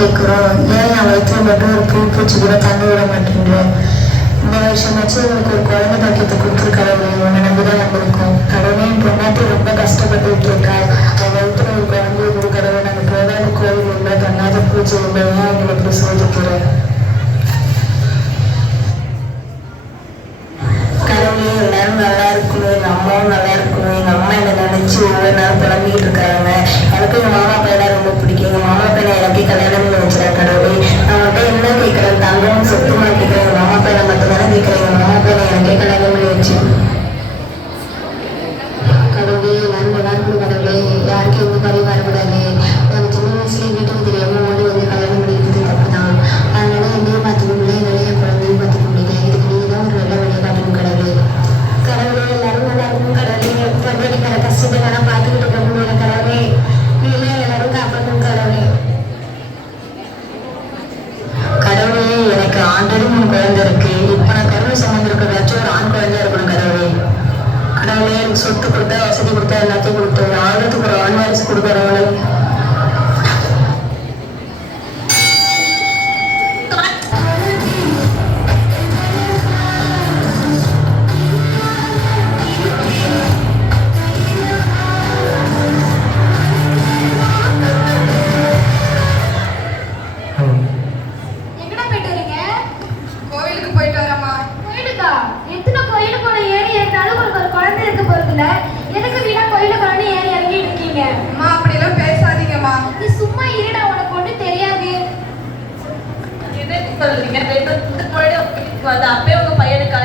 கேட்குறோம். ஏன் என் வயிற்றுல மட்டும் ஒரு பூச்சி கூட தங்க விட மாட்டேங்குது. இந்த வருஷமாச்சும் உங்களுக்கு ஒரு குழந்தை பாக்கியத்தை கொடுத்துருக்காரு. உன்னை நம்பிதான் வந்திருக்கோம். கடவுளே என் பொண்ணாட்டி ரொம்ப கஷ்டப்பட்டுட்டு இருக்கா. அவன் வயிற்றுல ஒரு குழந்தைய கொடுக்கறத நாங்கள் போகாத கோவில் இல்லை, பண்ணாத பூஜை இல்லை. ஏன் எங்களை எப்படி சோதிக்கிறோம்? கடவுளே எல்லாரும் நல்லா இருக்கணும், எங்கள் அம்மாவும் நல்லா இருக்கணும். எங்கள் அம்மா என்னை நினைச்சு ஒவ்வொரு நாள் புலம்பிக்கிட்டு இருக்காங்க. எனக்கு எங்கள் மாமா பையனா ரொம்ப பிடிக்கும். எங்கள் மாமா பையனை எனக்கே கல்யாணம் பண்ணி வச்சுறேன். கடவுளே நான் மட்டும் என்ன கேட்குறேன்? தங்கம் சொத்துமா கேட்குறேன். எங்கள் மாமா பையனை மட்டும் தானே கேட்குறேன். எங்கள் மாமா பையனை எனக்கே கல்யாணம் பண்ணி வச்சு. கடவுளே எல்லாரும் நல்லா இருக்கணும். கடவுளே யாருக்கும் எந்த மாதிரி வரக்கூடாது. எனக்கு சின்ன வயசுலேயே வீட்டுக்கு தெரியாமல் ஓடி வந்து கல்யாணம் பண்ணிக்கிறது தப்பு தான். அதனால என்னையும் பார்த்துக்க முடியல, என்னால என் குழந்தையும் பார்த்துக்க முடியல. இதுக்கு நீங்கள் தான் ஒரு நல்ல வழியை காட்டணும் கடவுளே. கடவுளே எல்லாரும் நல்லா இருக்கணும். கடவுளே பொண்ணுக்கிற கஷ்டத்தை வேணா பார்த்துக்கிட்டு இருக்க முடியல. கடவுளே நீங்களே எல்லாரும் காப்பாற்றணும். கடவுளே கடவுளே எனக்கு ஆல்ரெடி 3 குழந்தை இருக்கு. இப்போ நான் கருணை சம்மந்திருக்கிறதாச்சும் ஒரு ஆண் குழந்தை இருக்கணும். கடவுளே கடவுளே எனக்கு சொத்து கொடுத்தா, வசதி கொடுத்தா, எல்லாத்தையும் கொடுத்தோம். ஆளுக்கு ஒரு ஆண் வாரிசு கொடுக்குறவங்களே. அப்பே உங்க பையனுக்கு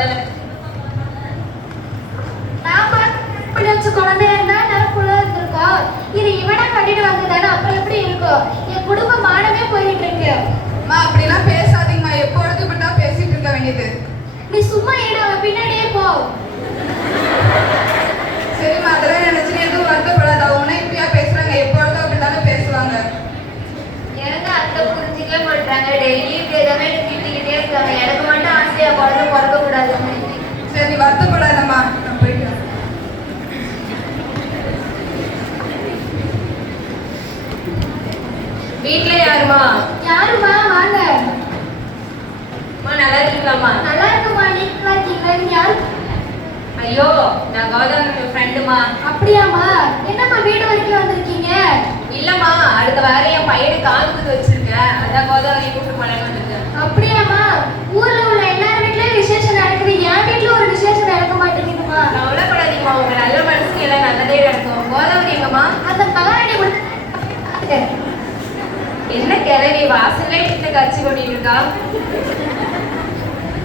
குழந்தையா இருந்தா நிரப்புல இருந்திருக்கோம். இது இவனா கட்டிட்டு வந்ததானே, அப்புறம் எப்படி இருக்கும்? என் குடும்ப மானமே போயிட்டு இருக்கு. அப்படிலாம் பேசாதீங்கம்மா. எப்பொழுது இப்படிதான் பேசிட்டு இருக்க வேண்டியது. நீ சும்மா ஏடு, அவன் பின்னாடியே போ. சரிம்மா, அதெல்லாம் நினைச்சு எதுவும் வருத்தப்படாத. அவங்க இப்படியா பேசுறாங்க, எப்பொழுதும் அப்படித்தானே பேசுவாங்க. எனக்கு அத்தை புரிஞ்சிக்கவே மாட்டாங்க. டெய்லி இப்படி எதாவது திட்டிக்கிட்டே இருக்காங்க. எனக்கு மட்டும் ஆசையா குழந்தை பிறக்க கூடாதுன்னு. சரி, நீ வருத்தப்படாதம்மா, நான் போயிட்டு. வீட்டுல யாருமா? யாருமா? வாங்க. நல்லா இருக்கீங்களாம்மா? நல்லா இருக்குமா. நீங்களா இருக்கீங்களா? நீங்க யாரு? ஐயோ, நான் கௌதம் ஃப்ரெண்டுமா. அப்படியாம்மா? என்னம்மா வீடு வரைக்கும் வந்திருக்கீங்க? இல்லம்மா, அடுத்த வாரம் என் பையனுக்கு காதுகுத்து வச்சிருக்கேன். அதான் கோதாவரி கூப்பிட்டு போலான்னு வந்திருக்கேன். அப்படியாம்மா? ஊர்ல உள்ள எல்லார் வீட்லயும் விசேஷம் நடக்குது. என் வீட்டுல ஒரு விசேஷம் நடக்க மாட்டேங்குதுமா. கவலைப்படாதீங்கம்மா, உங்க நல்ல மனசுக்கு எல்லாம் நல்லதே நடக்கும். கோதாவரி எங்கம்மா? அந்த மகாராணி என்ன கிளவி வாசல்ல கிட்ட கட்சி கொண்டிட்டு இருக்கா?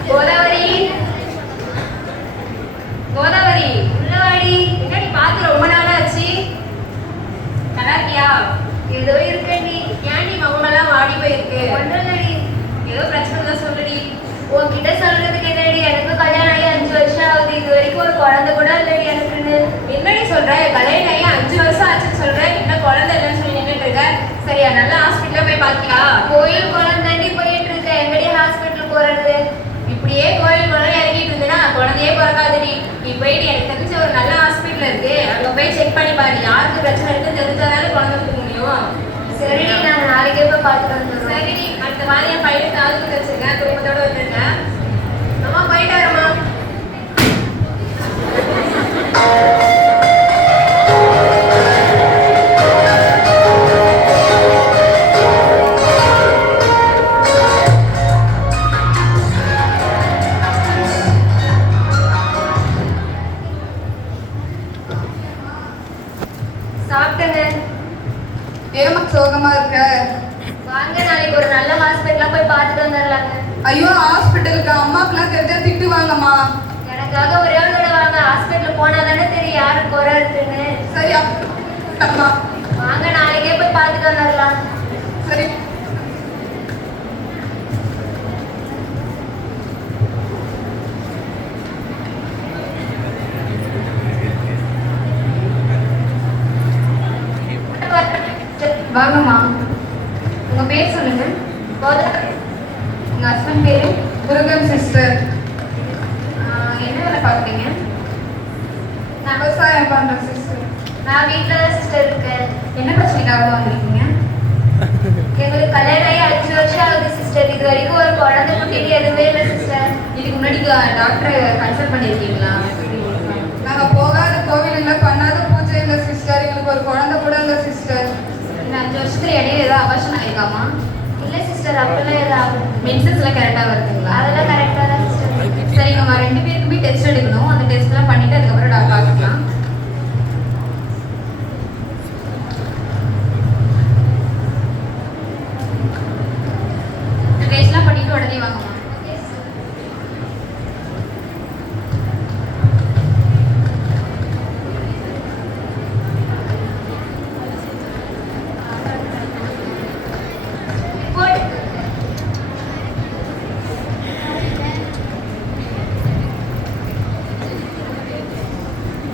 கோதாவரி, கோதாவரி உள்ளவாடி. என்னடி பார்த்து ரொம்ப நாளா ஆச்சு. நல்லா இருக்கியா? ஏதோ இருக்க. நீ ஏன்டி மகமெல்லாம் வாடி போயிருக்கு? ஒன்றடி. ஏதோ பிரச்சனை தான் சொல்லுடி. உன்கிட்ட சொல்றதுக்கு என்னடி? எனக்கு கல்யாணம் ஆகி 5 வருஷம் ஆகுது. இது வரைக்கும் ஒரு குழந்தை கூட இல்லடி எனக்குன்னு. என்னடி சொல்ற? கல்யாணம் ஆகி 5 வருஷம் ஆச்சுன்னு சொல்ற, இன்னும் குழந்தை இல்லைன்னு சொல்லி நின்றுட்டு இருக்க. சரியா, நல்ல ஹாஸ்பிட்டல்ல போய் பாத்தியா? கோயில் குளம் தாண்டி போயிட்டு இருக்க. எங்கடி ஹாஸ்பிட்டல் போறது? இப்படியே கோயில் குளம் இறங்கிட்டு இருந்தேன்னா குழந்தையே பிறக்காதுடி. நீ போயிட்டு எனக்கு தெரிஞ்ச ஒரு நல்ல ஹாஸ்பிட்டல் இருக்கு, அங்க போய் செக் பண்ணி பாரு. யாருக்கு பிரச்சனை இருக்குன்னு தெரிஞ்சாதானே குழந்தை கொடுக்க முடியும். சரிடி, நான் நாளைக்கே போய் பார்த்துட்டு வந்துடுறேன். சரிடி, அடுத்த மாதிரி என் பையனுக்கு காதுகுத்து வச்சிருக்கேன், குடும்பத்தோட வந்துருக்கேன். அம்மா போயிட்டு வரமா? சாப்பிட்டேங்க. ஏமா சோகமா இருக்க? வாங்க, நாளைக்கு ஒரு நல்ல ஹாஸ்பிட்டலா போய் பார்த்துட்டு வந்துடலாங்க. ஐயோ, ஹாஸ்பிட்டலுக்கு அம்மாக்கெல்லாம் தெரிஞ்சா திட்டுவாங்கம்மா. எனக்காக ஒரே ஒரு தடவை வாங்க. ஹாஸ்பிட்டல் போனா தானே தெரியும் யாரு குறை இருக்குன்னு. சரி அம்மா, வாங்க, நாளைக்கே போய் பார்த்துட்டு வந்துடலாம். சரி. வாங்கம்மா. உங்க பேர் சொல்லுங்க. உங்க ஹஸ்பண்ட் பேரு? முருகன் சிஸ்டர். என்ன வேலை பார்க்குறீங்க? நான் விவசாயம் பண்றேன் சிஸ்டர். நான் வீட்டில் தான் சிஸ்டர் இருக்கேன். என்ன பிரச்சனைக்காக வந்திருக்கீங்க? எங்களுக்கு கல்யாணம் ஆகி சிஸ்டர். இது வரைக்கும் ஒரு குழந்தை குட்டின்னு எதுவுமே இல்லை சிஸ்டர். இதுக்கு முன்னாடி டாக்டரை கன்சல்ட் பண்ணியிருக்கீங்களா? நாங்கள் போகாத கோவில் இல்லை, பண்ணாத பூஜை இல்லை சிஸ்டர். எங்களுக்கு ஒரு குழந்தை கூட இல்லை சிஸ்டர். இந்த 5 வருஷத்துல இடையே ஏதாவது அபார்ஷன் ஆயிருக்காமா? இல்லை சிஸ்டர், அப்படிலாம் எதுவும் ஆகும். மென்சஸ்லாம் கரெக்டாக வருதுங்களா? அதெல்லாம் கரெக்டாக தான் சிஸ்டர். சரி, நம்ம 2 பேருக்குமே டெஸ்ட் எடுக்கணும். அந்த டெஸ்ட்லாம் பண்ணிட்டு அதுக்கப்புறம் பார்க்கலாம். டெஸ்ட்லாம் பண்ணிட்டு உடனே வாங்கம்மா.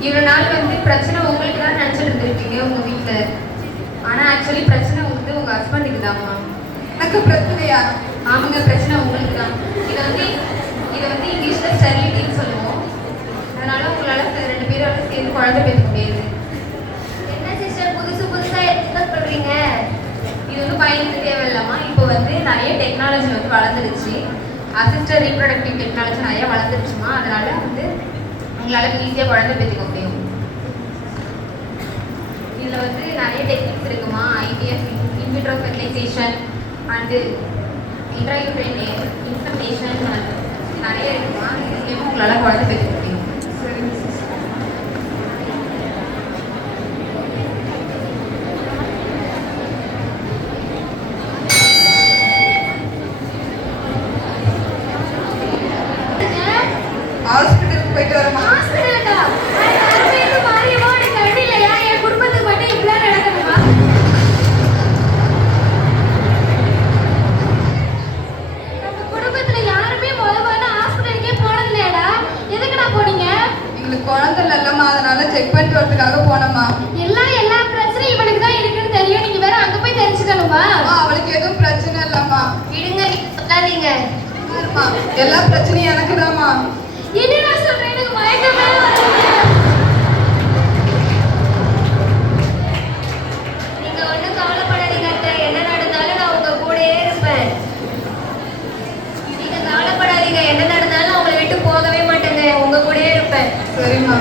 இவ்வளோ நாள் பிரச்சனை உங்களுக்கு தான் நினச்சிட்டு இருந்திருப்பீங்க உங்கள் வீட்டில். ஆனால் ஆக்சுவலி பிரச்சனை உங்கள் ஹஸ்பண்டுக்கு தான்மா. எனக்கு பிரச்சனையா? ஆமாங்க, பிரச்சனை உங்களுக்கு தான். இதை இங்கிலீஷில் ஸ்டெரிலிட்டின்னு சொல்லுவோம். அதனால உங்களால் 2 பேரோட சேர்ந்து குழந்தை பெற்றுக்க முடியாது. என்ன சிஸ்டர் புதுசாக என்ன சொல்கிறீங்க? இது பயனுக்கு தேவையில்லாமா. இப்போ நிறைய டெக்னாலஜி வளர்ந்துருச்சு. அசிஸ்டட் ரீப்ரொடக்டிவ் டெக்னாலஜி நிறைய வளர்ந்துருச்சுமா. அதனால உங்களால் ஈஸியாக குழந்தை பெற்றுக்க முடியும். இதில் நிறைய டெக்னிக்ஸ் இருக்குமா. IVF, in vitro fertilisation and intrauterine insemination நிறைய இருக்குமா. இதுலேயும் உங்களால் குழந்தை பெற்றுக்க முடியும். சரிங்க சிஸ்டர். ஹாஸ்பிட்டலுக்கு போயிட்டு வரமா? ஹாஸ்பிட்டலுக்கா? யாருமே மாறியமோ எனக்கு ஐடி இல்லையா? என் குடும்பத்துக்கு மட்டும் இப்படிலாம் நடக்கணுமா? நம்ம குடும்பத்துல யாருமே முதல்ல ஹாஸ்பிட்டலுக்கே போனது இல்லையாடா? எதுக்குடா போனீங்க? எங்களுக்கு குழந்தை இல்லைல்லம்மா, அதனால செக் பண்ணிட்டு வரதுக்காக போனோம்மா. எல்லா பிரச்சனையும் இவனுக்கு தான் இருக்குன்னு தெரியும். நீங்க வேற அங்க போய் தெரிஞ்சுக்கணுமா? அம்மா, அவளுக்கு எதுவும் பிரச்சனை இல்லம்மா. விடுங்க, நீங்க சொல்லாதீங்க. அம்மா, எல்லா பிரச்சனையும் எனக்கு தான்மா. என்னடா சொல்றேன்? எனக்கு மயக்கமே வருது. நீங்க ஒண்ணும் கவலைப்படாதீங்க அத்தை. என்ன நடந்தாலும் நான் உங்க கூடயே இருப்பேன். நீங்க கவலைப்படாதீங்க. என்ன நடந்தாலும் நான் உங்களை விட்டு போகவே மாட்டேங்க. உங்க கூடயே இருப்பேன். சரிம்மா.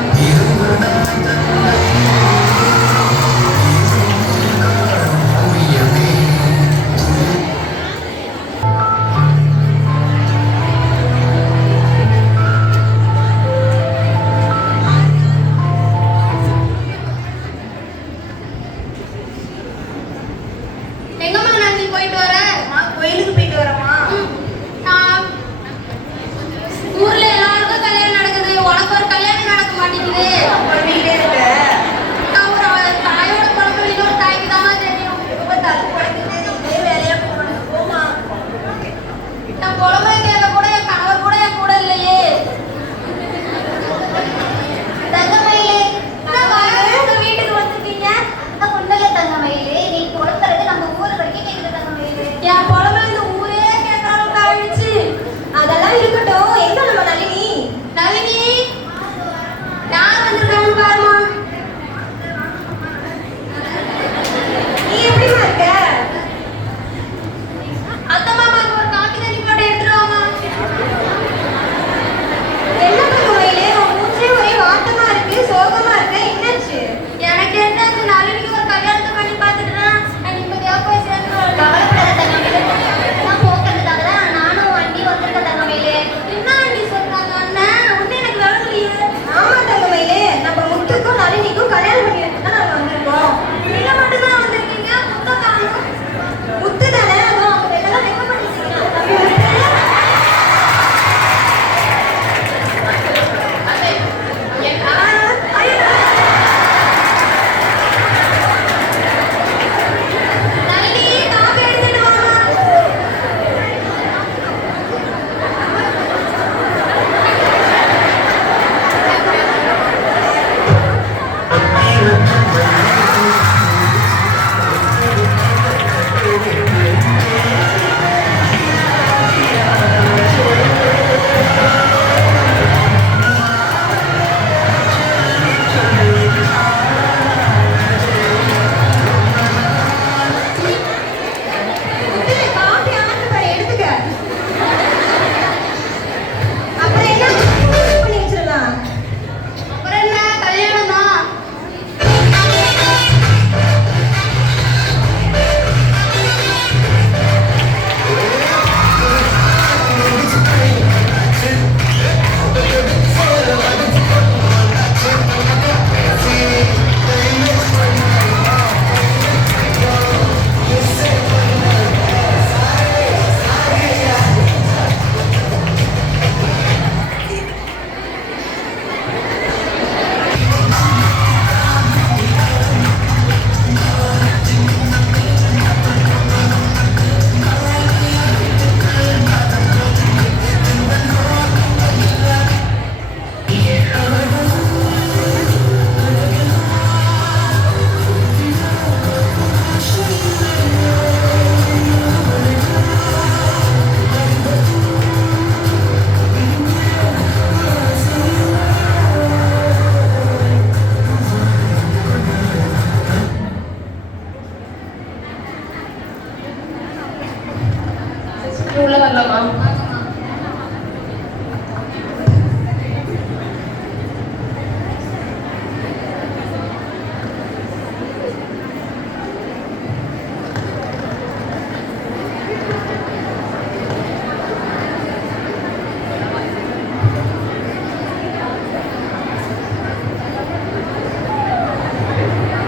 உள்ள வரலாமா?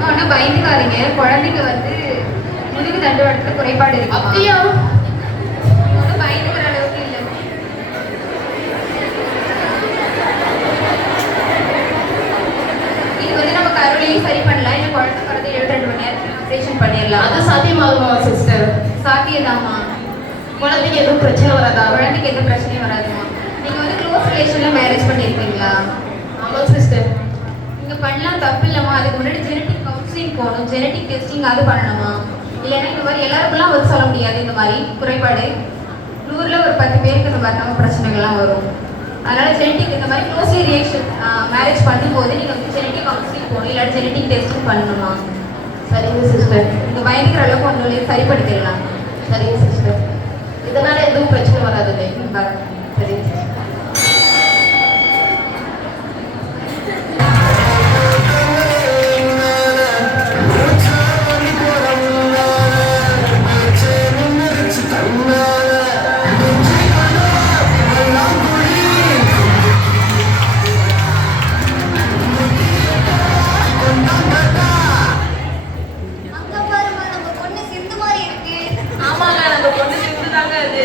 ஆனால் பயந்துக்காதீங்க, குழந்தைக்கு வந்து முதுகு தண்டுவடத்துல குறைபாடு இருக்கு. அப்படியா? ஒன்றும் பயந்துக்கிற அளவுக்கு இல்லை. இது வந்து நம்ம கருவிலையும் சரி பண்ணலாம், இல்லை குழந்தை பிறந்து 72 மணி நேரத்தில் ஆப்ரேஷன் பண்ணிடலாம். அது சாத்தியமாகுமா சிஸ்டர்? சாத்தியதாம்மா. குழந்தைக்கு எதுவும் பிரச்சனை வராதா? குழந்தைக்கு எந்த பிரச்சனையும் வராதுமா. நீங்கள் வந்து க்ளோஸ் ரிலேஷனில் மேரேஜ் பண்ணியிருக்கீங்களா? ஆமாம் சிஸ்டர். நீங்கள் பண்ணலாம், தப்பு இல்லைம்மா. அதுக்கு முன்னாடி ஜெனட்டிக் கவுன்சிலிங் போகணும், ஜெனட்டிக் டெஸ்டிங் அது பண்ணணுமா. இல்லைன்னா இந்த மாதிரி எல்லாருக்குலாம் வந்து சொல்ல முடியாது. இந்த மாதிரி குறைபாடு 100ல் ஒரு 10 பேருக்கு இந்த மாதிரி நம்ம பிரச்சனைகள்லாம் வரும். அதனால் ஜெனட்டிக் இந்த மாதிரி க்ளோஸ்லி ரிலேஷன் மேரேஜ் பண்ணும்போது நீங்கள் வந்து ஜெனட்டிக் கவுன்சிலிங் போகணும், இல்லாட்டி ஜெனட்டிக் டெஸ்டிங் பண்ணணுமா. சரிங்க சிஸ்டர். நீங்கள் பயந்துக்கிற அளவுக்கு ஒன்றும் சரிப்படுத்திடலாம். சரிங்க சிஸ்டர். இதனால எதுவும் பிரச்சனை வராது இல்லை? சரிங்க சிஸ்டர். அங்க பாருமா நம்ம பொண்ணு சிந்து மாதிரி இருக்கு. ஆமாங்க, நம்ம பொண்ணு சிந்து தாங்க அது.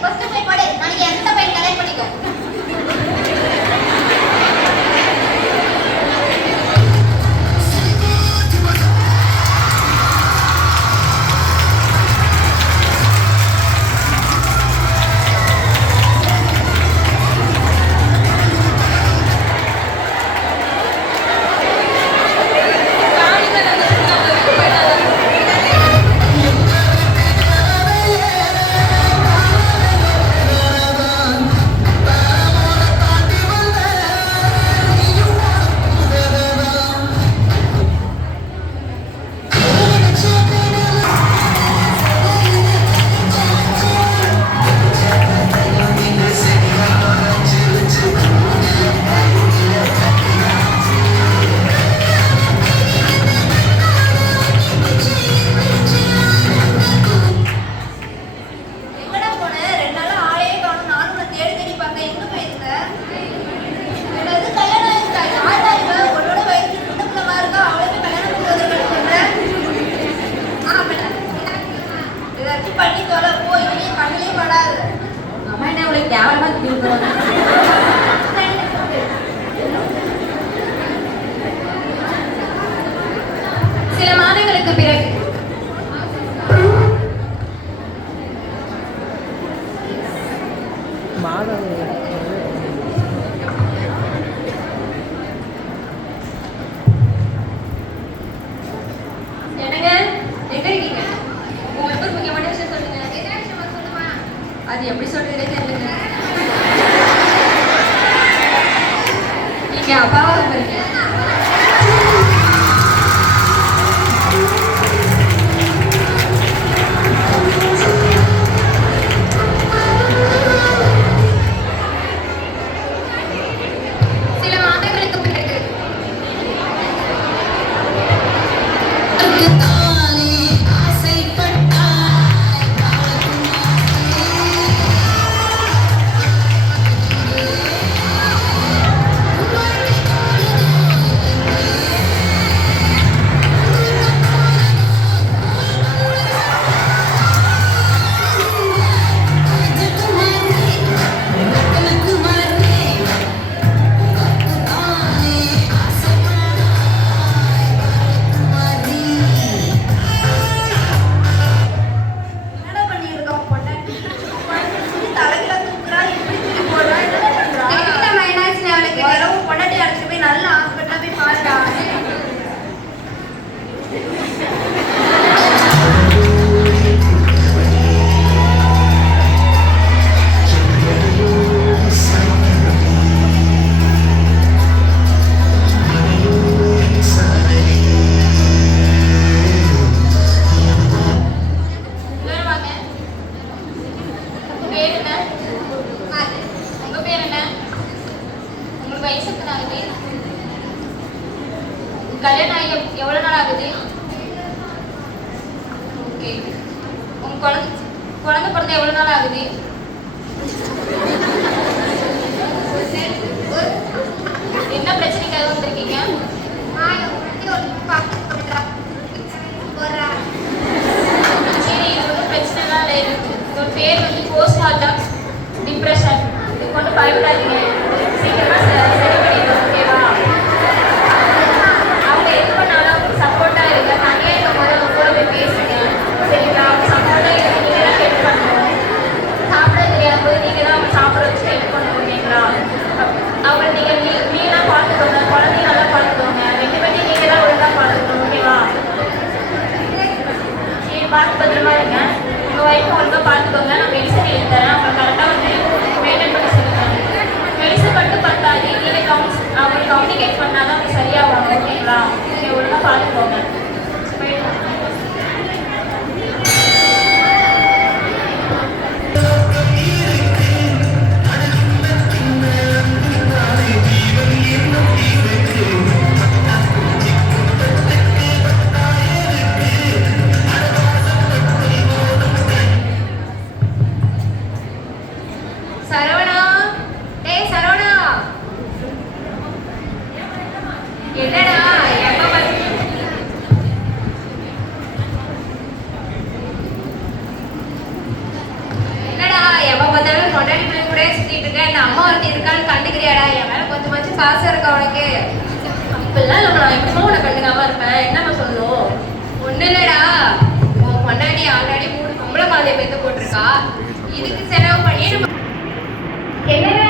ஃபர்ஸ்ட் போய் படு. நாளைக்கு எந்த பையன் கல்யாணம் பண்ணிக்கோ. எங்கடா போன? 2 நாளா ஆளே காணோம். நானும் உன்னை தேடி தேடி பார்த்தேன். எங்க போயிருந்த? என்னது கல்யாணம் ஆயிருக்கா? யாரா இவ? உன்னோட வயசுக்கு சின்ன பிள்ளைமா இருக்கா? அவளை போய் கல்யாணம் பண்ணி வந்திருக்கேன்னு சொல்ற? ஏதாச்சும் பண்ணி தொலை போ. இனிமே கண்ணிலே படாது. அம்மா என்ன இவ்வளோ கேவலமாக திட்டுவாங்க. சில மாதங்களுக்கு பிறகு என்னங்க எங்க இருக்கீங்க? உங்களுக்கு ஒரு முக்கியமான விஷயம் சொல்லுங்க. என்ன விஷயமா சொல்லுமா? அது எப்படி சொல்றதுனே தெரியல. நீங்க அப்பாவா இருப்பீங்க. சில மாதங்களுக்கு பிறகு ஓகே. உங்க குழந்தை பிறந்து எவ்வளோ நாள் ஆகுது? என்ன பிரச்சனைக்காக வந்திருக்கீங்க? சரி, இது ஒன்றும் பிரச்சனைலாம் இல்லை. ஒரு பேர் வந்து போஸ்ட் மார்ட்டம் டிப்ரெஷன். இது கொண்டு பயப்படாதீங்க, சீக்கிரமாக சரி பண்ணிடுவோம். ஓகேவா? அவங்க எது பண்ணாலும் அவங்களுக்கு சப்போர்ட்டாக இருங்க. தனியாக இருக்கும் போது அவங்க கூட போய் பேசுங்க. சரிங்களா? அவங்க சப்போர்ட்டாக இருக்க நீங்கள் தான் ஹெல்ப் பண்ணணும். சாப்பிட தெரியாத போது நீங்கள் தான் அவங்க சாப்பிட வச்சு ஹெல்ப் பண்ணணும். ஓகேங்களா? அவங்களை நீங்கள் நீங்களாக பார்த்துக்கோங்க. குழந்தைங்க நல்லா பார்த்துக்கோங்க. 2 பேரையும் நீங்கள் தான் ஒழுங்காக பார்த்துக்கணும். ஓகேவா? சரி, பார்த்து பத்திரமா இருங்க. உங்கள் ஒய்ஃபை ஒழுங்காக பார்த்துக்கோங்க. நான் மெடிசன் எழுதி தரேன். அவங்க கரெக்டாக வந்து மெயின்டைன் பண்ண சொல்லுங்கள். மெடிசன் மட்டும் பத்தாது, நீங்கள் அவங்க கம்யூனிகேட் பண்ணால் தான் அவங்க சரியாவாங்க. ஓகேங்களா? நீங்கள் ஒழுங்காக பார்த்துக்கோங்க. போயிட்டு சரவணா, டேய் சரவணா, என்னடா எப்ப என்னடா எப்ப பார்த்தாலும் கொண்டாடி பிள்ளை கூட சுத்திட்டு இருக்க? இந்த அம்மா ஒருத்தி இருக்கான்னு கண்டுக்கிறியாடா? என் மேல கொஞ்சமாச்சும் பாசம் இருக்கா உனக்கு? அப்படிலாம் இல்லை, நான் எப்படிமா உன்னை கண்டுக்காம இருப்பேன்? என்னம்மா சொல்லணும்? ஒண்ணு இல்லடா, உன் பொண்டாட்டி ஆல்ரெடி 3 பொம்பளை குழந்தைய பெத்து போட்டிருக்கா. இதுக்கு செலவு பண்ணி என்னடா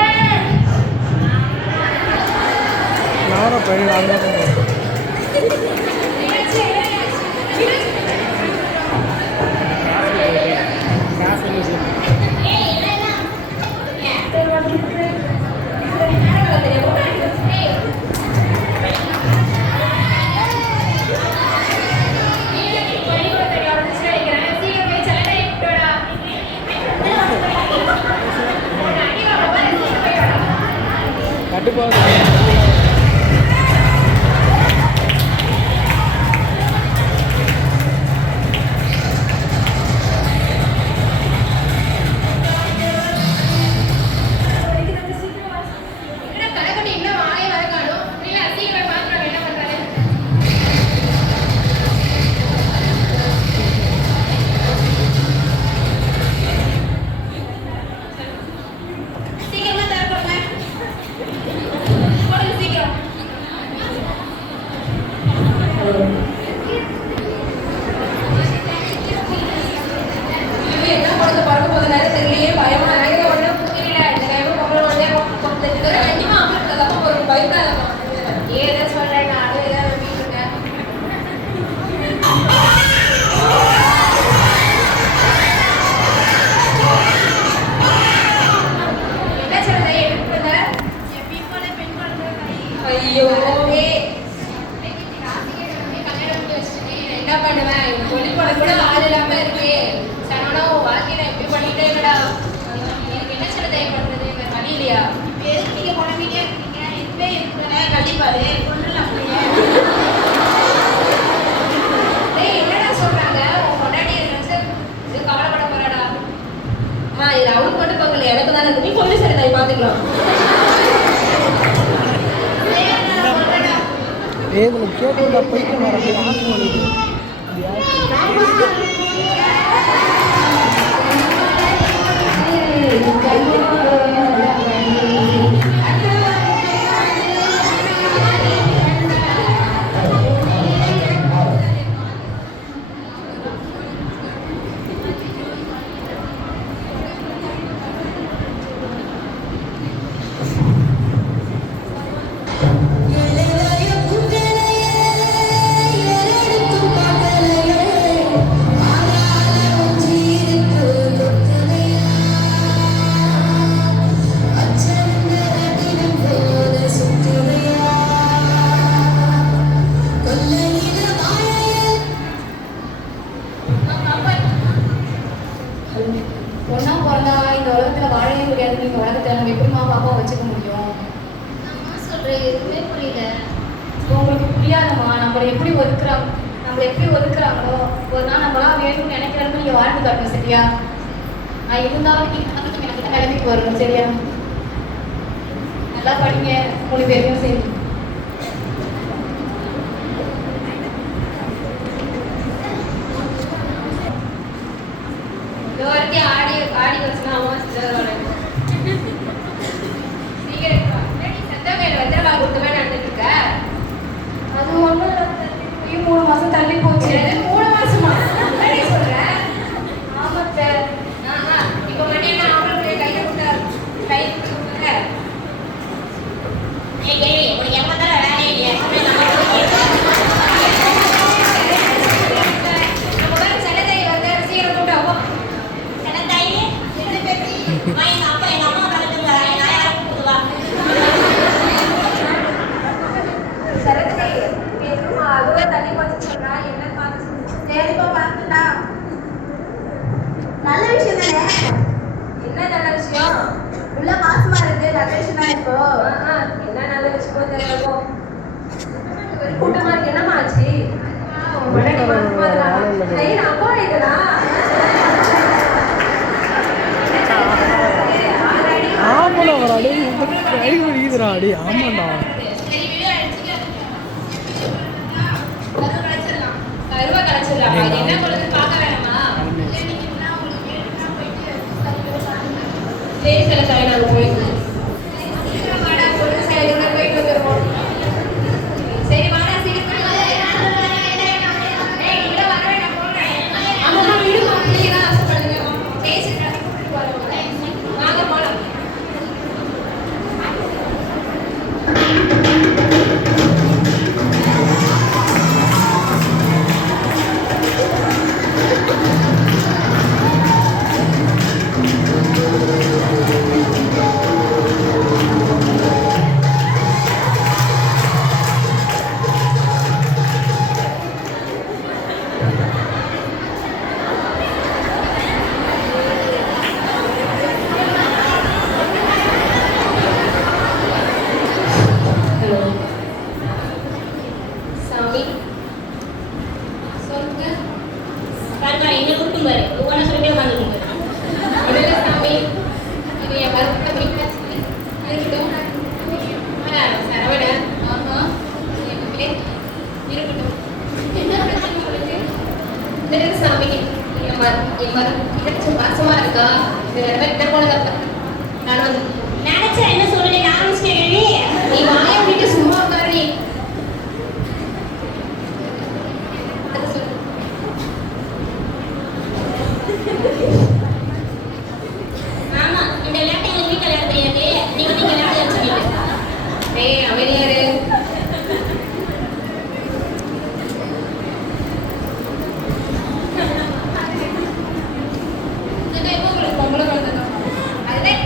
என்ன பண்ணுவேன்? சொல்லி போட கூட ஆள் இல்லாம இருக்கே. சரவணா, உன் வாழ்க்கையில எப்படி பண்ணிட்டே இல்லடா. எனக்கு என்ன சொல்ல தேவைப்படுறது? வேற வழி இல்லையா? எதுக்கு நீங்க குழம்பிட்டே இருக்கீங்க? இதுவே இருக்குதானே கண்டிப்பாரு கொண்டுலாம் என்னடா சொல்றாங்க? உன் பொண்டாட்டி இது கவலைப்பட போறாடா. அம்மா, இது அவனுக்கு மட்டும் பார்க்கல, எனக்கு தானே இருக்கு. நீ சொல்லி சரி, நான் பார்த்துக்கலாம். ஏதுல கேட்டு போயிட்டு வரது ஆகும். பொண்ணா பிறந்தா இந்த உலகத்துல வாழவே முடியாது. நீங்க உலகத்துல நம்ம எப்படிமா பாப்பா வச்சுக்க முடியும்? சொல்றேன், எதுவுமே புரியல. உங்களுக்கு புரியாதம்மா. நம்மளை எப்படி ஒதுக்குறாங்களோ ஒரு நாள் நம்மளாம் வேணும்னு நினைக்கிற தரணும் சரியா? நான் இருந்தாலும் நீங்க எனக்கு நிலைமைக்கு வரணும் சரியா? நல்லா படிங்க 3 பேருக்கும் சரி. இந்த வாரத்தி ஆடி வச்சுனா அம்மா சீக்கிரம் சத்தவேல வச்சா கொடுத்துமே நடந்துட்டு இருக்க. அது ஒன்றும் 3 மாசம் தள்ளி போச்சு. 3 மாசமா என்ன சொல்ற? ஆமா சார். இப்போ மட்டும் என்ன ஆம்பளை கையில கொடுத்தா கை கொடுத்துருக்க? கேள்வி உனக்கு எப்போ தான் வேலையே இல்லையா? நம்ம வேற சட்டத்தை வந்து சீக்கிரம் கூட்டாவோ. தாயி என்ன பேசி எங்க அப்பா எங்க அம்மா கலந்துருக்கா நான் யாரும் கூடுவா அதுவே தள்ளி போச்சு சொல்றா. என்ன பார்த்து சரிப்பா பார்த்துட்டா நல்ல விஷயம் தானே. என்ன நல்ல விஷயம்? உள்ள மாசமா இருக்கு நல்ல விஷயம் தான் இப்போ. என்ன நல்ல விஷயம் தெரியலப்போ. ஒரு கூட்டமா இருக்கு. என்னமா ஆச்சு? உடனே மாசமா இருக்கா? அப்பா இதெல்லாம் ஆமாடா அடே கை வலிக்குதுடா அடே ஆமாண்டா. சரி விடு அடிச்சுக்க. கருவா கலச்சிடலாம். அது என்ன பொழுது பார்க்க வேணாமா? சரி சில தாய் நாங்கள் போயிட்டு சீக்கிரம் வாடா பொழுது சில போயிட்டு வந்துடுவோம். சரி வாடா சீக்கிரம். ஏய் இவ்வளோ வரவே நான் போகிறேன். அம்மா விடுமா பிள்ளைங்க தான் ஆசைப்படுங்க. பேசிட்டு வாங்க போகலாம். சாமி சொல்லுங்க. பாருங்க எங்க கூட்டும் பாரு ஒவ்வொன்றும் சொல்லிட்டே உட்காந்துருக்கும் விடுங்க சாமி. இது என் மருத்துவ வீட்டாச்சு இருக்கட்டும். சரவணன் ஆமா என் பேர் இருக்கட்டும். என்ன பிரச்சனை உங்களுக்கு? விடுங்க சாமி. என் மருத்துவ மாசமா இருக்கா? இந்த தடவை கிட்ட போனதப்ப நான் வந்து நினைச்சா என்ன சொல்லுங்க ஆரம்பிச்சிட்டேன். நீ வாய விட்டு சும்மா உட்காரு. அது சொல்லு. ஆமா இந்த விளையாட்டு எங்க வீட்டில் விளையாட தெரியாது. நீ வந்து இங்க விளையாட வச்சுக்கீங்க. ஏய் அமைதியாரு. இதுக்கு எப்போ உங்களுக்கு பொம்பளை குழந்தை தான்? அதுதான்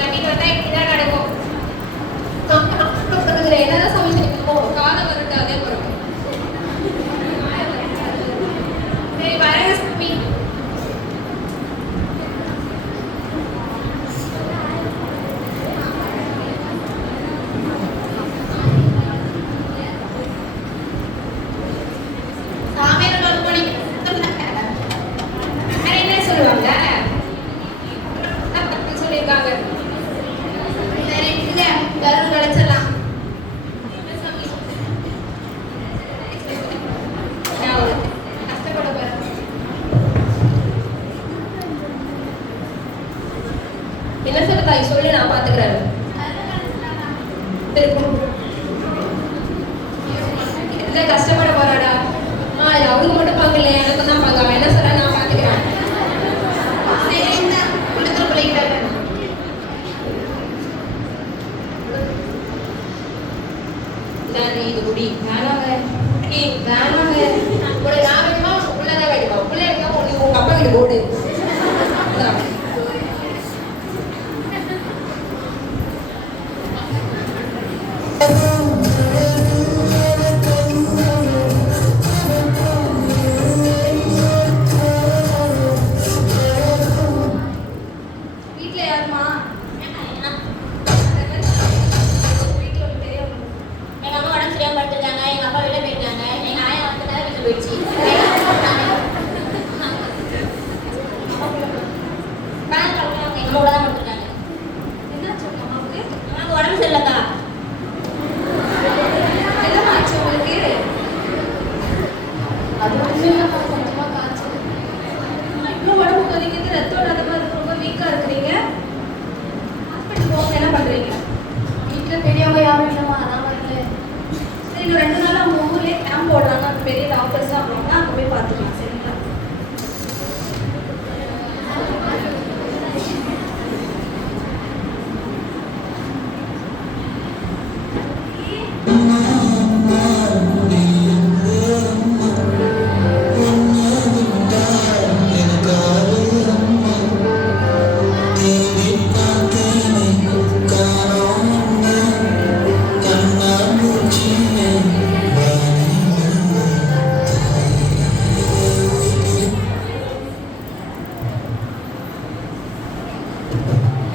கட்டிட்டு வந்தா இப்படிதான் நடக்கும். என்னதான் சமைச்சிருக்கோம் காலம் வந்துட்டு அதே பிறக்கும். சரி வரேங்க சாமி. சாமியார் கால் பண்ணி என்ன சொல்லுவாங்க? சொல்லியிருக்காங்க. சரி இல்ல கருவு கிடைச்சிடலாம். நான் கஷ்டப்பட போறேன். என்ன சொல்ல தாய் சொல்லு நான் பாத்துக்கிறேன். இல்ல கஷ்டப்பட போறாடா. அவளுக்கு மட்டும் பார்க்கல எனக்கு தான் பார்க்க. அவன் என்ன சொல்ற நான் பாத்துக்கிறேன். சரி இந்த கொடுத்துரு பிள்ளைகிட்ட இது குடி வேணாங்க. வேணாங்க உனக்கு நான் வேணுமா உள்ளதான் வேணுமா? பிள்ளை வேணுமா உங்க அப்பா கிட்ட போடு. ஒன்றும் இல்லைம்மா, கொஞ்சமாக காய்ச்சல். இவ்வளோ உடம்பு கொதிக்குது, ரத்தம் இல்லாதமா இருக்கு, ரொம்ப வீக்காக இருக்கிறீங்க. ஹாஸ்பிட்டல் போங்க, என்ன பண்ணுறீங்க? வீட்டில் பெரியவங்க யாரும் இல்லைம்மா, அதான் வரல. சரி, இன்னும் 2 நாள் அவங்க ஊர்லேயே கேம்ப் போடுறாங்க, அந்த பெரிய டாக்டர்ஸ் தான் வருவாங்க, அங்கே போய் பார்த்துக்கலாம். சரிங்களா?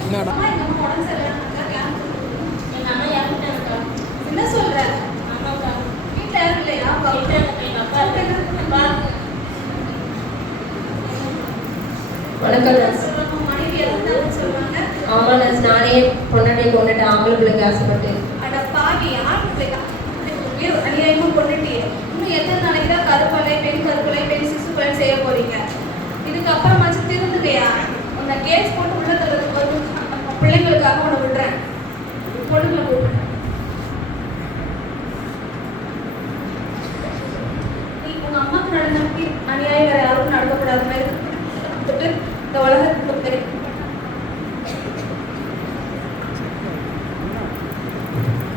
என்னடா அம்மா, எங்க அம்மா உடம்பு சரியில்லைன்னு கேம்ப். எங்கள் அம்மா இறந்துட்டாங்கக்கா. என்ன சொல்ற? ஆமாக்கா. வீட்டில் யாரும் இல்லையா? எங்கள் அப்பா அப்பா வணக்கம் நர்ஸ். சொல்லுவாங்க, மனைவி இறந்தாங்கன்னு சொல்லுவாங்க. ஆமாம் நர்ஸ், நானே பொண்டாட்டி கொண்டுட்டேன், ஆம்பளை பிள்ளைக்கு ஆசைப்பட்டு. அட பாவி, யார் பிள்ளைக்கா? அநியாயமா கொண்டுட்டியே. இன்னும் எத்தனை நாளைக்கு தான் கருப்பலை, பெண் சிசுக்கொலை செய்ய போறீங்க? இதுக்கப்புறமாச்சும் திருந்துக்கையா? உன்னை கேஸ் போட்டு உள்ள தள்ளுறதுக்கு வரும். பிள்ளைங்களுக்காக உன்னை விடுறேன். பொண்ணுங்களை விடுறேன். நீ உங்க அம்மாவுக்கு நடந்த அநியாயம் வேற யாரும் நடக்கக்கூடாது மாதிரி கொடுத்துட்டு இந்த உலகத்துக்கு தெரியும்.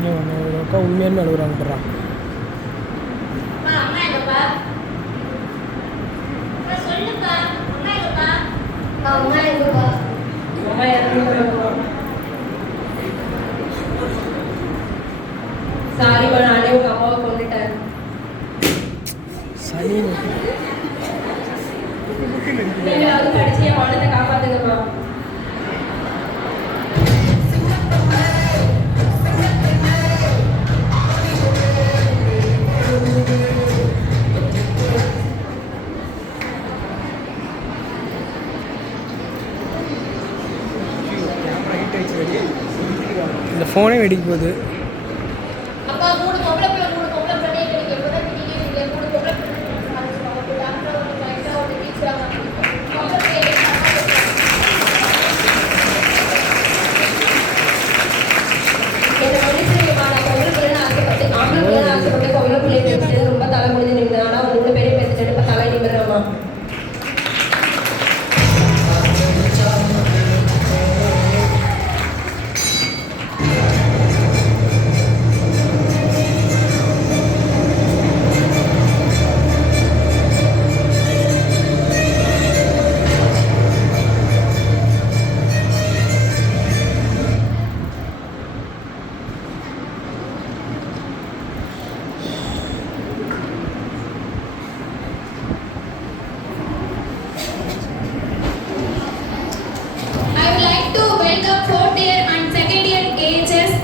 ஒரு அக்கா உண்மையாலுமே அழுகுறாங்க போடுறான். அம்மா எங்கப்பா? சொல்லுப்பா, அம்மா எங்கப்பா? அம்மா எங்கப்பா? அம்மா இறந்துட்டாங்க. சாரிப்பா, நானே உங்கள் அம்மாவை கொண்டுட்டேன். சனி நீங்களாவது படிச்சு என் மானத்தை காப்பாத்துங்கப்பா. இந்த ஃபோனே வெடிக்க போகுது.